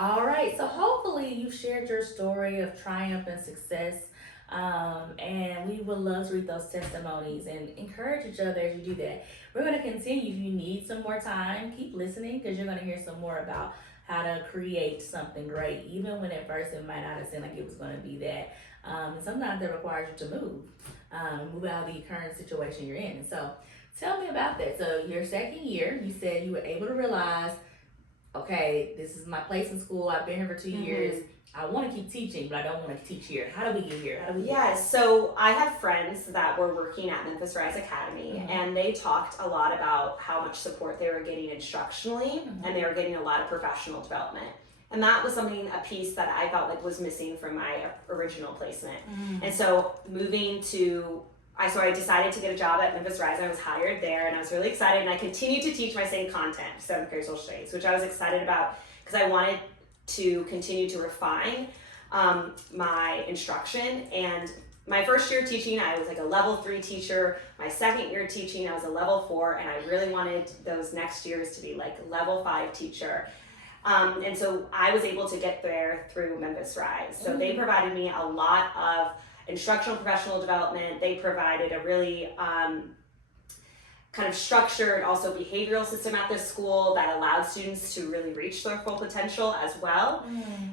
All right, so hopefully you shared your story of triumph and success. And we would love to read those testimonies and encourage each other as you do that. We're going to continue. If you need some more time, keep listening because you're going to hear some more about how to create something great, even when at first it might not have seemed like it was going to be that. And sometimes that requires you to move out of the current situation you're in. So tell me about that. So your second year, you said you were able to realize, okay, this is my place in school. I've been here for 2 years. I want to keep teaching, but I don't want to teach here. How do we get here? How do we get Yeah, so I have friends that were working at Memphis Rise Academy, and they talked a lot about how much support they were getting instructionally, and they were getting a lot of professional development. And that was a piece that I felt like was missing from my original placement. And so I decided to get a job at Memphis Rise, and I was hired there, and I was really excited, and I continued to teach my same content, 7th grade social studies, which I was excited about because I wanted to continue to refine my instruction. And my first year teaching, I was like a level 3 teacher. My second year teaching, I was a level 4, and I really wanted those next years to be like level 5 teacher. And so I was able to get there through Memphis Rise. So they provided me a lot of instructional professional development. They provided a really kind of structured also behavioral system at this school that allowed students to really reach their full potential as well.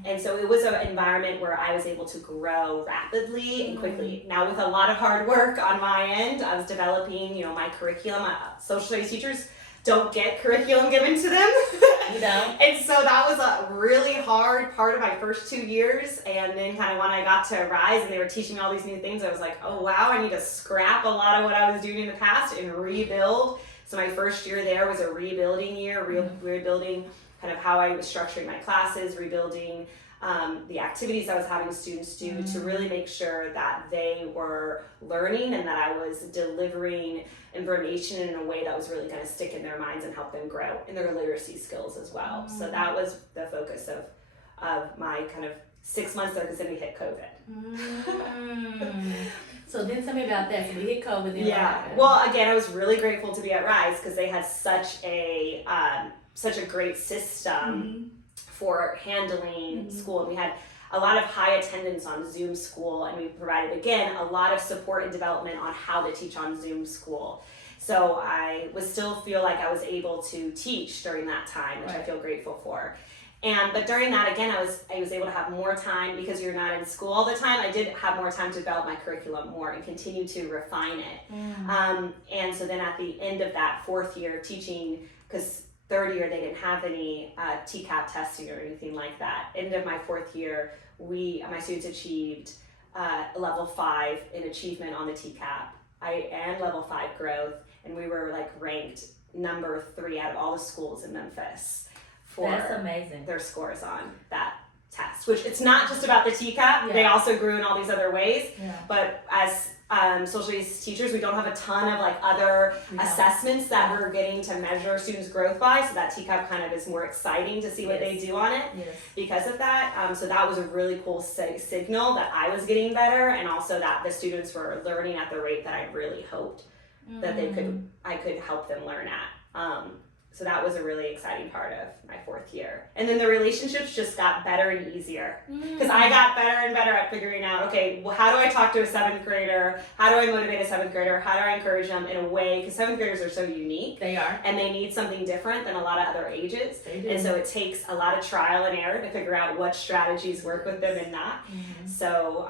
And so it was an environment where I was able to grow rapidly and quickly. Now, with a lot of hard work on my end, I was developing, my curriculum. Social studies teachers don't get curriculum given to them. And so that was a really hard part of my first 2 years. And then kind of when I got to Rise and they were teaching me all these new things, I was like, oh wow, I need to scrap a lot of what I was doing in the past and rebuild. So my first year there was a rebuilding year, rebuilding kind of how I was structuring my classes, rebuilding the activities I was having students do to really make sure that they were learning and that I was delivering information in a way that was really going to stick in their minds and help them grow in their literacy skills as well. So that was the focus of my kind of 6 months there, because then we hit COVID. So then tell me about that. So we hit COVID. Then Well, again, I was really grateful to be at Rise because they had such a great system for handling school, and we had a lot of high attendance on Zoom school, and we provided, again, a lot of support and development on how to teach on Zoom school. So I still feel like I was able to teach during that time, which I feel grateful for. But during that, again, I was able to have more time because you're not in school all the time. I did have more time to develop my curriculum more and continue to refine it. And so then at the end of that 4th year of teaching, because 3rd year they didn't have any TCAP testing or anything like that. End of my 4th year, my students achieved level 5 in achievement on the TCAP and level 5 growth, and we were ranked number 3 out of all the schools in Memphis for That's amazing. their scores on that test. Which it's not just about the TCAP; they also grew in all these other ways. But as social studies teachers, we don't have a ton of other assessments that we're getting to measure students' growth by, so that TCAP kind of is more exciting to see what they do on it because of that. So that was a really cool signal that I was getting better, and also that the students were learning at the rate that I really hoped that I could help them learn at. So that was a really exciting part of my 4th year. And then the relationships just got better and easier because I got better and better at figuring out, okay, well, how do I talk to a 7th grader? How do I motivate a 7th grader? How do I encourage them in a way? Because 7th graders are so unique. They are. And they need something different than a lot of other ages. They do. And so it takes a lot of trial and error to figure out what strategies work with them and not. So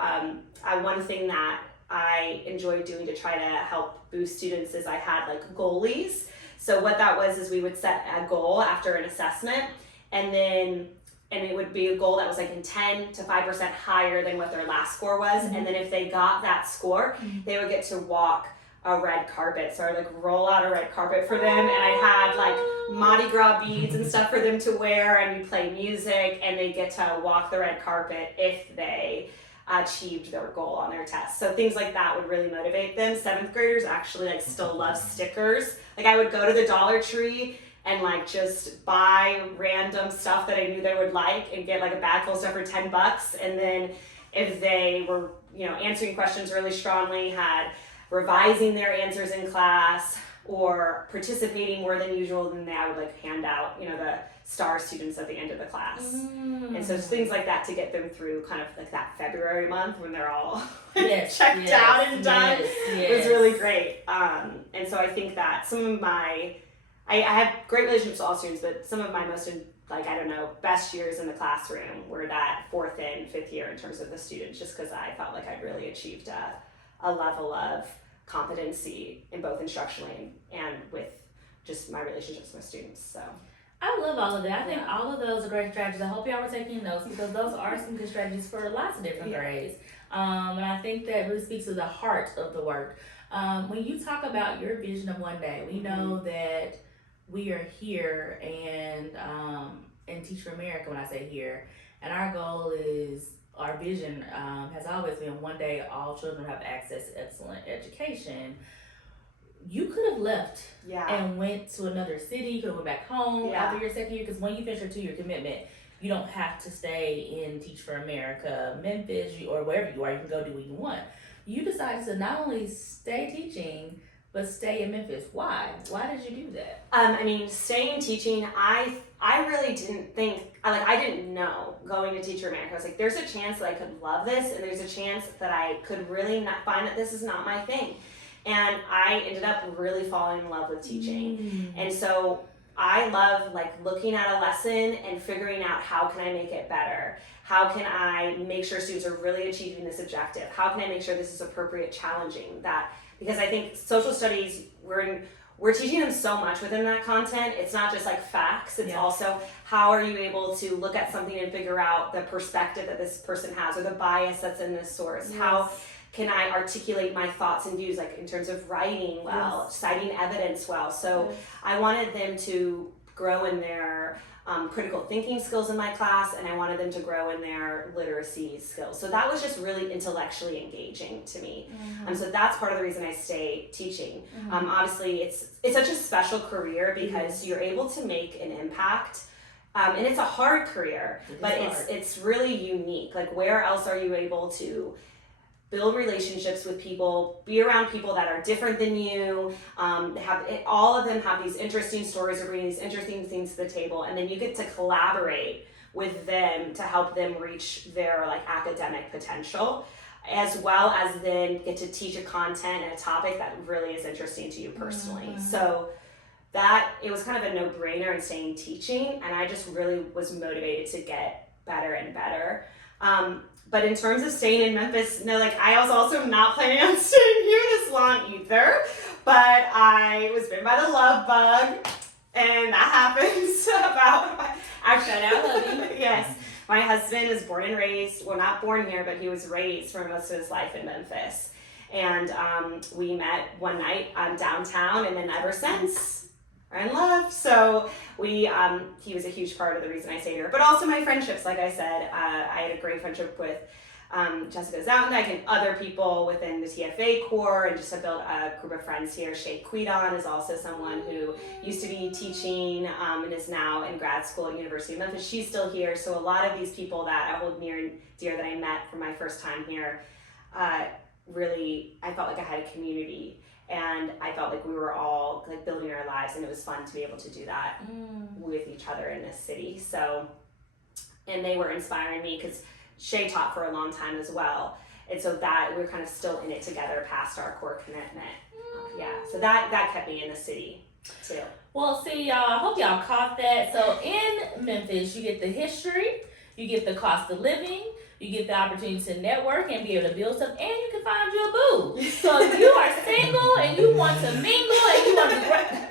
one thing that I enjoyed doing to try to help boost students is I had goalies. So what that was is we would set a goal after an assessment, and it would be a goal that was in 10 to 5% higher than what their last score was. And then if they got that score, they would get to walk a red carpet. So I would roll out a red carpet for them, and I had Mardi Gras beads and stuff for them to wear, and we play music, and they get to walk the red carpet if they achieved their goal on their test. So things like that would really motivate them. 7th graders actually still love stickers. I would go to the Dollar Tree and just buy random stuff that I knew they would like and get a bag full of stuff for $10. And then if they were, answering questions really strongly, had revising their answers in class, or participating more than usual, then I would like hand out, the star students at the end of the class. And so just things like that to get them through kind of like that February month when they're all checked out and done was really great. And so I think that some of I have great relationships with all students, but some of my most best years in the classroom were that 4th and 5th year in terms of the students, just because I felt like I'd really achieved a level of competency in both instructionally and with just my relationships with students. So I love all of that. I think all of those are great strategies. I hope y'all were taking notes, because those are some good strategies for lots of different grades. And I think that really speaks to the heart of the work. When you talk about your vision of one day, we know that we are here and Teach for America, when I say here, and our goal is, our vision has always been, one day all children have access to excellent education. You could have left and went to another city. You could have went back home after your second year, because when you finish your 2-year commitment, you don't have to stay in Teach for America, Memphis, or wherever you are. You can go do what you want. You decided to not only stay teaching, but stay in Memphis. Why? Why did you do that? Staying teaching, I really didn't think, I didn't know going to Teach for America. I was like, there's a chance that I could love this, and there's a chance that I could really not find that this is not my thing. And I ended up really falling in love with teaching. And so I love looking at a lesson and figuring out, how can I make it better? How can I make sure students are really achieving this objective? How can I make sure this is appropriate, challenging that? Because I think social studies, we're teaching them so much within that content. It's not just facts. It's also, how are you able to look at something and figure out the perspective that this person has, or the bias that's in this source? How can I articulate my thoughts and views, in terms of writing well, citing evidence well? So I wanted them to grow in their critical thinking skills in my class, and I wanted them to grow in their literacy skills. So that was just really intellectually engaging to me. So that's part of the reason I stay teaching. Obviously, it's such a special career, because you're able to make an impact. And it's a hard career, but it's really unique. Where else are you able to build relationships with people, be around people that are different than you, all of them have these interesting stories, or bringing these interesting things to the table, and then you get to collaborate with them to help them reach their academic potential, as well as then get to teach a content and a topic that really is interesting to you personally. So that, it was kind of a no-brainer in staying teaching, and I just really was motivated to get better and better. But in terms of staying in Memphis, I was also not planning on staying here this long either. But I was bitten by the love bug, and that happens Yes. My husband is born and raised, well, not born here, but he was raised for most of his life in Memphis. And we met one night downtown, and then ever since, we're in love. So he was a huge part of the reason I stayed here, but also my friendships. Like I said, I had a great friendship with Jessica Zoutendijk and other people within the TFA Corps, and just to build a group of friends here. Shay Quidon is also someone who used to be teaching and is now in grad school at University of Memphis. She's still here. So a lot of these people that I hold near and dear that I met for my first time here, really, I felt like I had a community. And I felt like we were all building our lives, and it was fun to be able to do that with each other in this city. So, and they were inspiring me, because Shay taught for a long time as well. And so that we were kind of still in it together past our core commitment. So that kept me in the city too. Well, see, y'all, I hope y'all caught that. So in Memphis, you get the history, you get the cost of living, you get the opportunity to network and be able to build stuff, and you can find you a boo. So if you are single and you want to mingle and you want to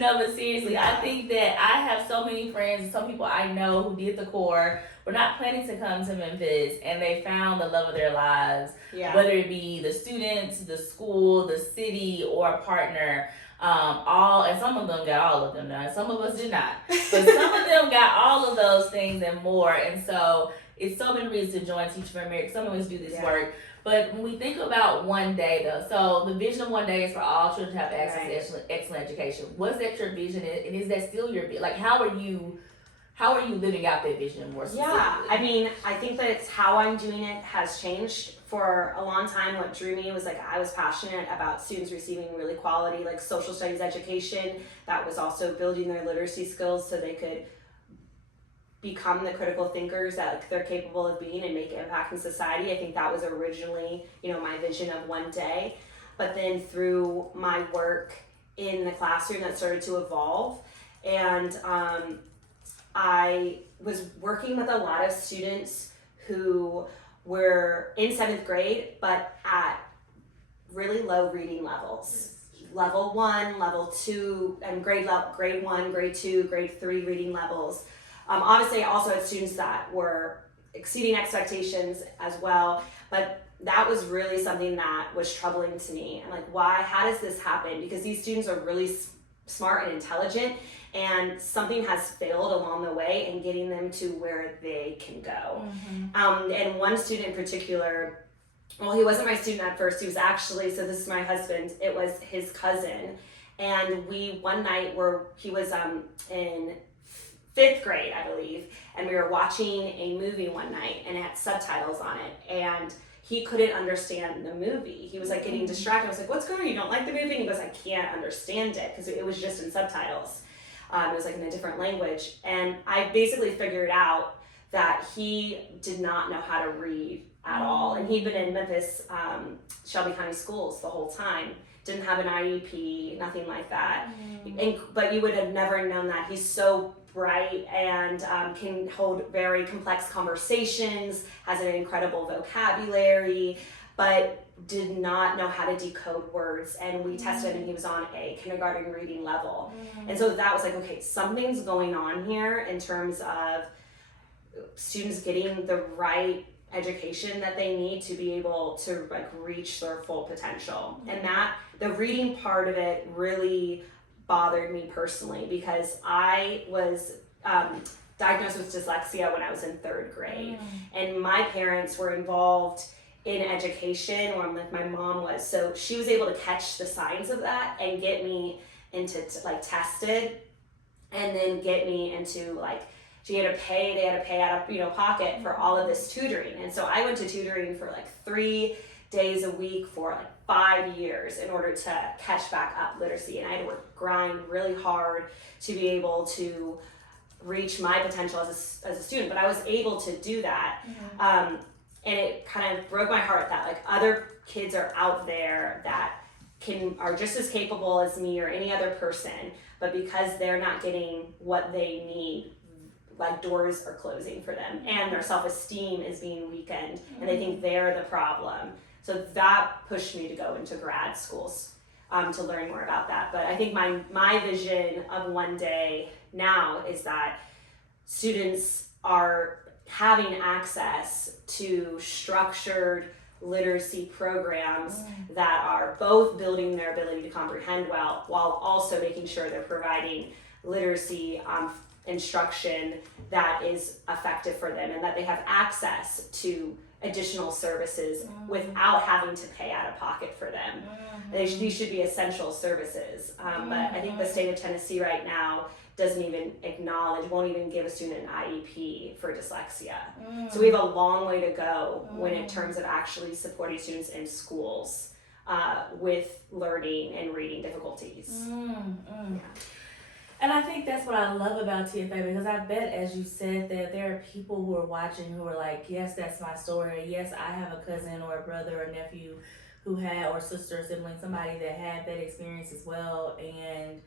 no, but seriously, I think that I have so many friends, some people I know who did the core, were not planning to come to Memphis, and they found the love of their lives, whether it be the students, the school, the city, or a partner. And some of them got all of them done. Some of us did not, but some of them got all of those things and more. And so it's so many reasons to join Teach for America. Some of us do this work. But when we think about one day, though, so the vision of one day is for all children to have access to excellent education. What's that your vision is, and is that still your vision? how are you living out that vision more specifically? Yeah, I mean, I think that it's how I'm doing it has changed. For a long time, what drew me was like I was passionate about students receiving really quality like social studies education that was also building their literacy skills so they could become the critical thinkers that like, they're capable of being and make impact in society. I think that was originally, you know, my vision of one day. But then through my work in the classroom, that started to evolve. And I was working with a lot of students who were in 7th grade, but at really low reading levels. Level 1, level 2, and grade 1, grade 2, grade 3 reading levels. Obviously, I also had students that were exceeding expectations as well, but that was really something that was troubling to me. And like, why? How does this happen? Because these students are really smart and intelligent, and something has failed along the way in getting them to where they can go. And one student in particular, well, he wasn't my student at first. He was actually, so this is my husband, it was his cousin. And we, one night, he was in 5th grade, I believe, and we were watching a movie one night, and it had subtitles on it, and he couldn't understand the movie. He was like getting distracted. I was like, what's going on? You don't like the movie? And he goes, I can't understand it, because it was just in subtitles. It was like in a different language. And I basically figured out that he did not know how to read at all. And he'd been in Memphis, Shelby County schools the whole time. Didn't have an IEP, nothing like that. But you would have never known that. He's so bright and can hold very complex conversations, has an incredible vocabulary, but did not know how to decode words. And we tested him, he was on a kindergarten reading level. And so that was like, okay, something's going on here in terms of students getting the right education that they need to be able to like reach their full potential. And that the reading part of it really bothered me personally, because I was diagnosed with dyslexia when I was in 3rd grade, and my parents were involved in education, or like my mom was, so she was able to catch the signs of that and get me into like tested, and then get me into like they had to pay out of pocket for all of this tutoring. And so I went to tutoring for like 3 days a week for like 5 years in order to catch back up literacy. And I had to grind really hard to be able to reach my potential as a student, but I was able to do that. And it kind of broke my heart that like other kids are out there that are just as capable as me or any other person, but because they're not getting what they need, like doors are closing for them, and their self-esteem is being weakened, and they think they're the problem. So that pushed me to go into grad schools to learn more about that. But I think my vision of one day now is that students are having access to structured literacy programs that are both building their ability to comprehend well, while also making sure they're providing literacy instruction that is effective for them, and that they have access to additional services without having to pay out of pocket for them. These should be essential services. But I think the state of Tennessee right now doesn't even won't even give a student an IEP for dyslexia. So we have a long way to go when in terms of actually supporting students in schools with learning and reading difficulties. Yeah. And I think that's what I love about TFA, because I bet, as you said, that there are people who are watching who are like, yes, that's my story. Yes, I have a cousin or a brother or nephew who had, or sister or sibling, somebody that had that experience as well, and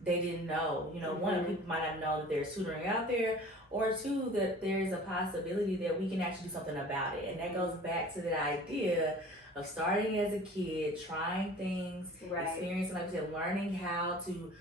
they didn't know. One, people might not know that there's tutoring out there, or two, that there's a possibility that we can actually do something about it. And that goes back to that idea of starting as a kid, trying things, experiencing, like I said, learning how to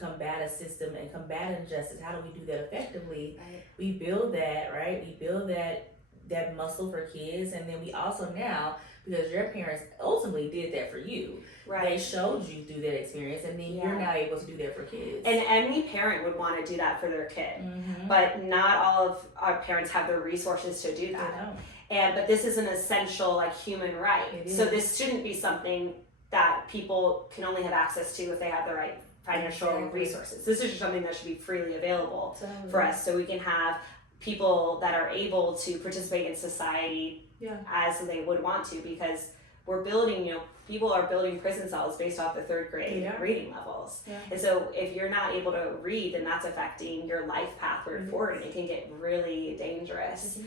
combat a system and combat injustice. How do we do that effectively? We build that, right? We build that muscle for kids, and then we also now, because your parents ultimately did that for you, they showed you through that experience, and then you're now able to do that for kids. And any parent would want to do that for their kid, but not all of our parents have the resources to do that. But this is an essential human right. So this shouldn't be something that people can only have access to if they have the right financial resources. This is just something that should be freely available for us, so we can have people that are able to participate in society as they would want to, because we're building, people are building prison cells based off the third grade reading levels. And so if you're not able to read, then that's affecting your life pathway forward, and it can get really dangerous.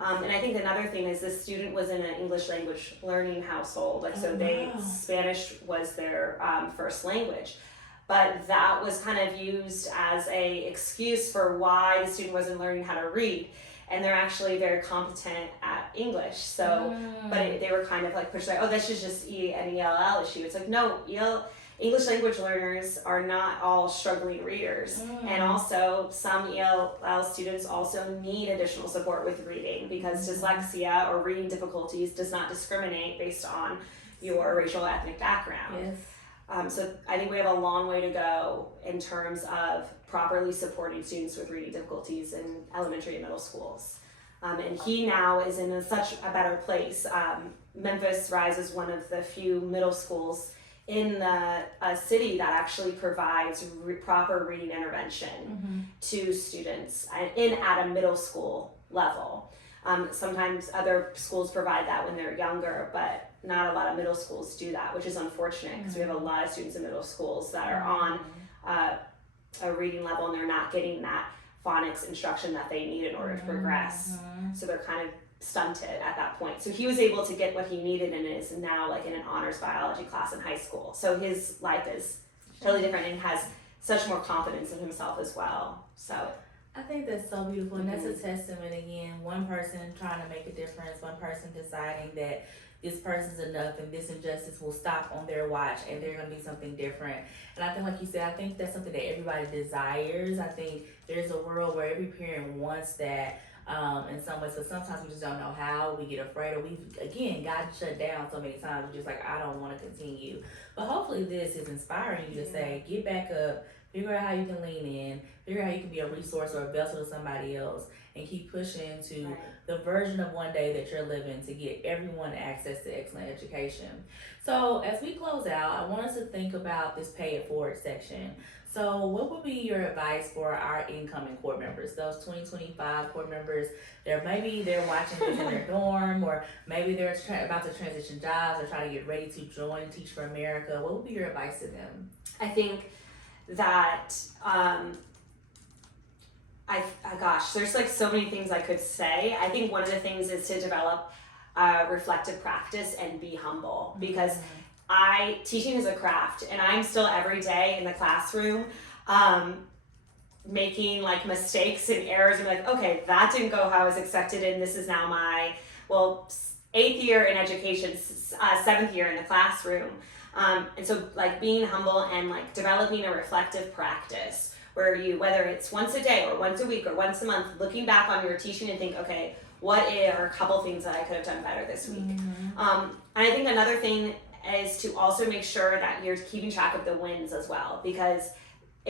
And I think another thing is this student was in an English language learning household, Spanish was their first language. But that was kind of used as a excuse for why the student wasn't learning how to read. And they're actually very competent at English. So, they were kind of like pushed like, oh, this is just an ELL issue. It's like, no, English language learners are not all struggling readers. And also some ELL students also need additional support with reading, because dyslexia or reading difficulties does not discriminate based on your racial or ethnic background. So I think we have a long way to go in terms of properly supporting students with reading difficulties in elementary and middle schools. And he now is in such a better place. Memphis Rise is one of the few middle schools in the city that actually provides proper reading intervention to students at a middle school level. Sometimes other schools provide that when they're younger, but not a lot of middle schools do that, which is unfortunate, because we have a lot of students in middle schools that are on a reading level and they're not getting that phonics instruction that they need in order to progress. So they're kind of stunted at that point. So he was able to get what he needed and is now like in an honors biology class in high school. So his life is totally different and has such more confidence in himself as well. So I think that's so beautiful, and that's a testament again. One person trying to make a difference, one person deciding that this person's enough and this injustice will stop on their watch and they're going to do something different. And I think, like you said, I think that's something that everybody desires. I think there's a world where every parent wants that in some ways, but sometimes we just don't know how. We get afraid, or we've, again, gotten shut down so many times. We're just like, I don't want to continue. But hopefully this is inspiring you to say, get back up, figure out how you can lean in, figure out how you can be a resource or a vessel to somebody else, and keep pushing to the version of one day that you're living to get everyone access to excellent education. So as we close out, I want us to think about this pay it forward section. So what would be your advice for our incoming core members, those 2025 core members? Maybe they're watching this in their dorm, or maybe they're about to transition jobs or try to get ready to join Teach for America. What would be your advice to them? I think that gosh, there's like so many things I could say. I think one of the things is to develop reflective practice and be humble, because teaching is a craft, and I'm still every day in the classroom making like mistakes and errors and like, okay, that didn't go how I was expected, and this is now my 8th year in education, 7th year in the classroom. And so like being humble and like developing a reflective practice where you, whether it's once a day or once a week or once a month, looking back on your teaching and think, okay, what are a couple things that I could have done better this week? And I think another thing is to also make sure that you're keeping track of the wins as well, because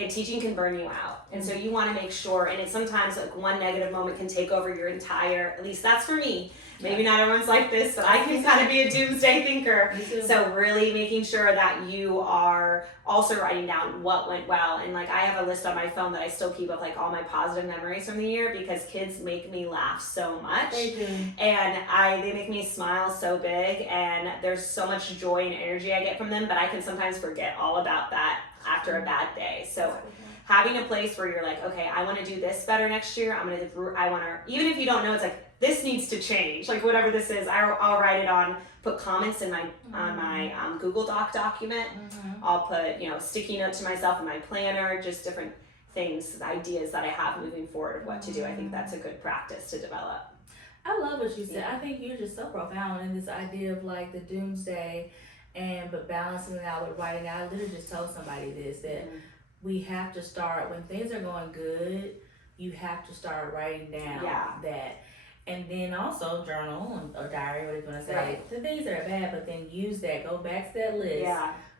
teaching can burn you out. And so you want to make sure, and it's sometimes like one negative moment can take over your entire, at least that's for me. Maybe not everyone's like this, but I can kind of be a doomsday thinker. So really making sure that you are also writing down what went well. And like I have a list on my phone that I still keep of like all my positive memories from the year, because kids make me laugh so much. They do. And they make me smile so big, and there's so much joy and energy I get from them, but I can sometimes forget all about that after a bad day. So having a place where you're like, okay, I want to do this better next year. I want to, even if you don't know, it's like, this needs to change, like whatever this is, I'll write it on, put comments in on my Google Doc document. I'll put, sticky note to myself in my planner, just different things, ideas that I have moving forward of what to do. I think that's a good practice to develop. I love what you said. I think you're just so profound in this idea of like the doomsday, but balancing it out with writing. I literally just told somebody this, that we have to start, when things are going good, you have to start writing down that. And then also journal or diary, what you're going to say, the things that are bad, but then use that, go back to that list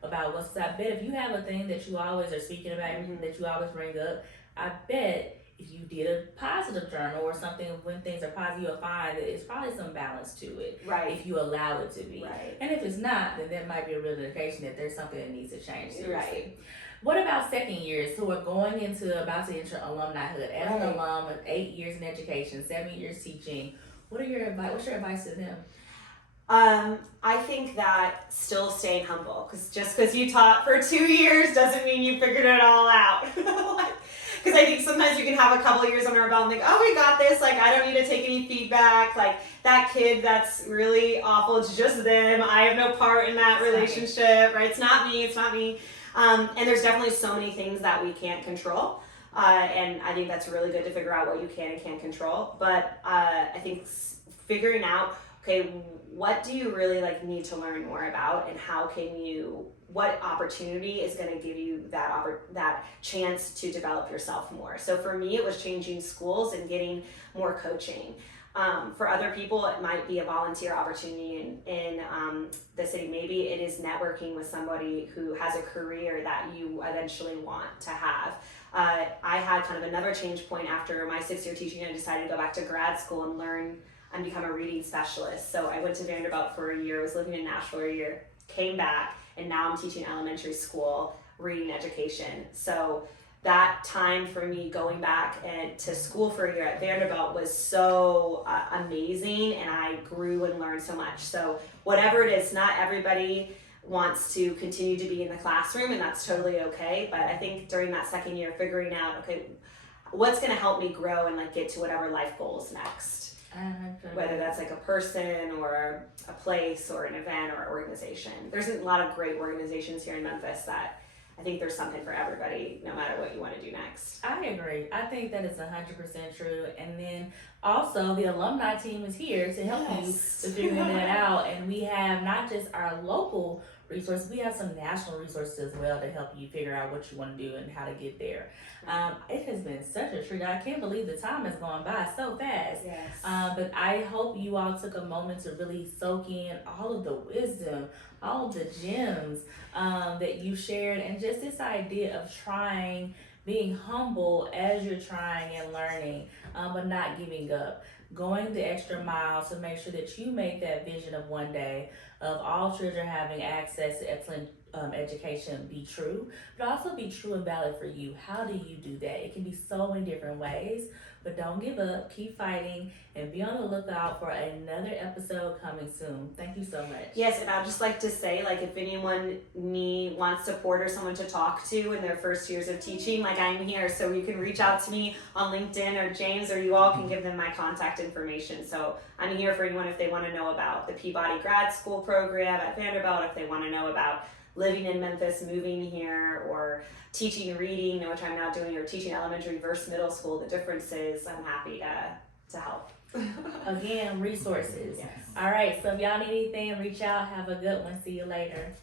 about what's, I bet if you have a thing that you always are speaking about, that you always bring up, I bet if you did a positive journal or something, when things are positive, you'll find that it's probably some balance to it. If you allow it to be. And if it's not, then that might be a real indication that there's something that needs to change seriously. What about second years who are going into about to enter alumnihood as an Right. alum with 8 years in education, 7 years teaching? What are your advice? What's your advice to them? I think that still staying humble, because just because you taught for 2 years doesn't mean you figured it all out. Because I think sometimes you can have a couple of years under our belt and think, oh, we got this. Like, I don't need to take any feedback. Like, that kid that's really awful, it's just them. I have no part in that relationship, right? It's not me. It's not me. And there's definitely so many things that we can't control. And I think that's really good to figure out what you can and can't control. But I think figuring out, okay, what do you really like need to learn more about, and how can you, what opportunity is going to give you that chance to develop yourself more. So for me, it was changing schools and getting more coaching. For other people, it might be a volunteer opportunity in the city. Maybe it is networking with somebody who has a career that you eventually want to have. I had kind of another change point after my 6-year teaching. I decided to go back to grad school and learn and become a reading specialist. So I went to Vanderbilt for a year, was living in Nashville a year, came back, and now I'm teaching elementary school reading education. So that time for me going back and to school for a year at Vanderbilt was so amazing, and I grew and learned so much. So whatever it is, not everybody wants to continue to be in the classroom, and that's totally okay. But I think during that second year, figuring out, okay, what's going to help me grow and like get to whatever life goals next. Whether that's like a person or a place or an event or organization. There's a lot of great organizations here in Memphis that I think there's something for everybody, no matter what you want to do next. I agree. I think that is 100% true. And then also the alumni team is here to help you with figuring that out. And we have not just our local resources, we have some national resources as well to help you figure out what you want to do and how to get there. It has been such a treat. I can't believe the time has gone by so fast. Yes. But I hope you all took a moment to really soak in all of the wisdom, all of the gems that you shared, and just this idea of trying, being humble as you're trying and learning, but not giving up. Going the extra mile to make sure that you make that vision of one day of all children having access to excellent education be true, but also be true and valid for you. How do you do that? It can be so many different ways, but don't give up, keep fighting, and be on the lookout for another episode coming soon. Thank you so much. Yes, and I'd just like to say, like, if anyone wants support or someone to talk to in their first years of teaching, like, I'm here, so you can reach out to me on LinkedIn, or James, or you all can give them my contact information. So I'm here for anyone if they want to know about the Peabody Grad School program at Vanderbilt, if they want to know about living in Memphis, moving here, or teaching reading, which I'm now doing, or teaching elementary versus middle school, the differences. I'm happy to help. Again, resources. Yes. All right, so if y'all need anything, reach out. Have a good one. See you later.